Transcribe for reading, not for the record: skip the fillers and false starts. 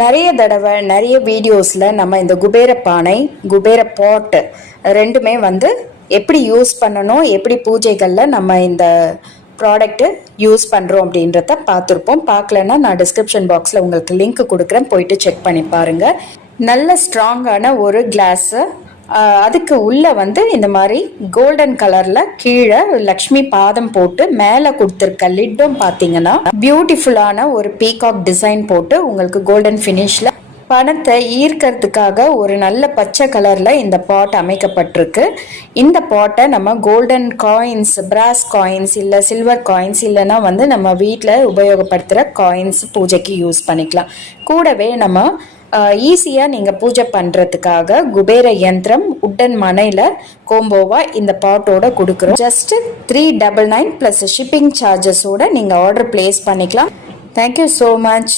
நிறைய தடவை நிறைய வீடியோஸில் நம்ம இந்த குபேர பானை குபேர பாட் ரெண்டுமே வந்து எப்படி யூஸ் பண்ணணும், எப்படி பூஜைகளில் நம்ம இந்த ப்ராடக்ட்டு யூஸ் பண்ணுறோம் அப்படின்றத பார்த்துருப்போம். பார்க்கலன்னா நான் டிஸ்கிரிப்ஷன் பாக்ஸில் உங்களுக்கு லிங்க் கொடுக்குறேன், போயிட்டு செக் பண்ணி பாருங்கள். நல்ல ஸ்ட்ராங்கான ஒரு கிளாஸு, அதுக்கு உள்ள வந்து இந்த மாதிரி கோல்டன் கலர்ல கீழே லக்ஷ்மி பாதம் போட்டு மேலே கொடுத்துருக்க லிட்டும் பார்த்தீங்கன்னா பியூட்டிஃபுல்லான ஒரு பீகாக் டிசைன் போட்டு உங்களுக்கு கோல்டன் ஃபினிஷ்ல பணத்தை ஈர்க்கிறதுக்காக ஒரு நல்ல பச்சை கலர்ல இந்த பாட் அமைக்கப்பட்டிருக்கு. இந்த பாட்டை நம்ம கோல்டன் காயின்ஸ், பிராஸ் காயின்ஸ் இல்லை சில்வர் காயின்ஸ் இல்லைன்னா வந்து நம்ம வீட்டில் உபயோகப்படுத்துகிற காயின்ஸ் பூஜைக்கு யூஸ் பண்ணிக்கலாம். கூடவே நம்ம ஈஸியாக நீங்கள் பூஜை பண்ணுறதுக்காக குபேர யந்திரம் உட்டன் மனையில் கோம்போவாக இந்த பாட்டோட கொடுக்குறோம். ஜஸ்ட்டு 399 + ஷிப்பிங் சார்ஜஸோடு நீங்கள் ஆர்டர் பிளேஸ் பண்ணிக்கலாம். Thank you so much.